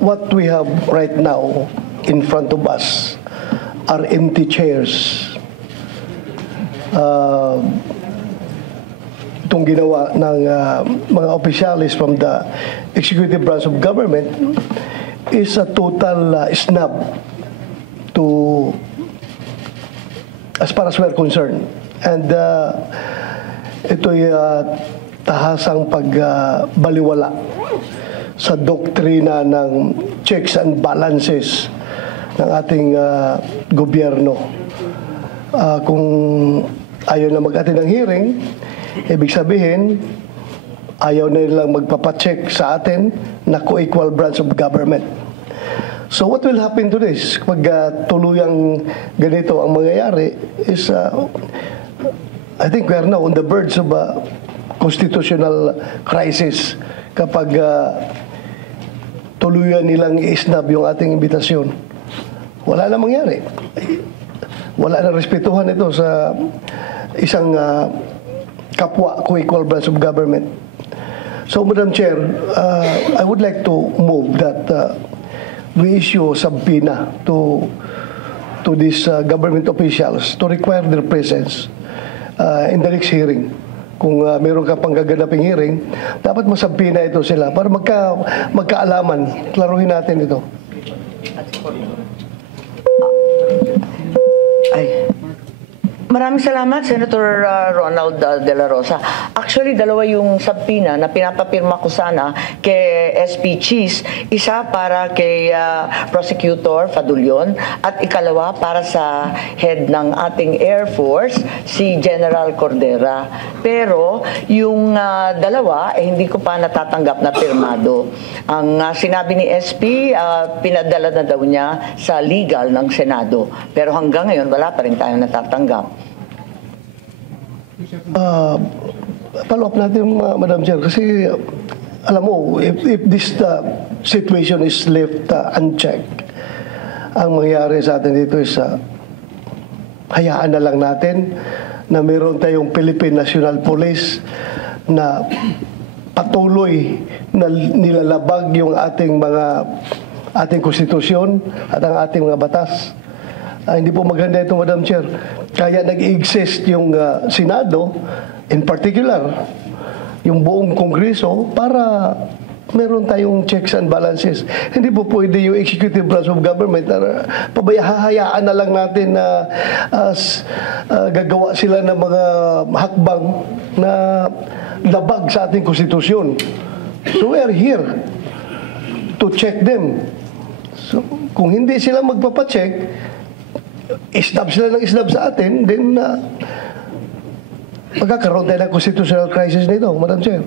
what we have right now in front of us are empty chairs. Itong ginawa ng mga opisyalis from the executive branch of government is a total snub to, as far as we're concerned. And ito'y tahasang pagbaliwala sa doktrina ng checks and balances ng ating gobyerno. Kung ayaw na mag-attend ng hearing, ibig sabihin, ayaw na nilang magpapacheck sa atin na co-equal branch of government. So what will happen to this? Pag tuluyang ganito ang mangyayari is, I think we are now on the verge of a constitutional crisis kapag tuluyan nilang i-snub yung ating imbitasyon. Wala na mangyari. Wala na respetuhan ito sa isang kapwa co-equal branch of government. So, Madam Chair, I would like to move that we issue a subpoena to these government officials to require their presence in the next hearing. Kung meron ka pang gaganaping hearing, dapat masubpoena ito sila para magkaalaman. Klaruhin natin ito. Maraming salamat, Senator Ronald De La Rosa. Actually, dalawa yung subpoena na pinapapirma ko sana kay SP Cheese. Isa para kay Prosecutor Fadulion at ikalawa para sa head ng ating Air Force, si General Cordera. Pero yung dalawa, hindi ko pa natatanggap na pirmado. Ang sinabi ni SP, pinadala na daw niya sa legal ng Senado. Pero hanggang ngayon, wala pa rin tayong natatanggap. Follow up natin, Madam Chair, kasi alam mo, if this situation is left unchecked, ang mangyayari sa atin dito is hayaan na lang natin na meron tayong Philippine National Police na patuloy na nilalabag yung ating konstitusyon at ang ating mga batas. Hindi po maganda ito, Madam Chair. Kaya nag-exist yung Senado, in particular, yung buong Kongreso, para meron tayong checks and balances. Hindi po pwede yung executive branch of government na hahayaan na lang natin na gagawa sila ng mga hakbang na labag sa ating konstitusyon. So we are here to check them. So kung hindi sila magpapacheck, isnab sila ng isnab sa atin, then magkakaroon tayo ng constitutional crisis nito, Madam Chair.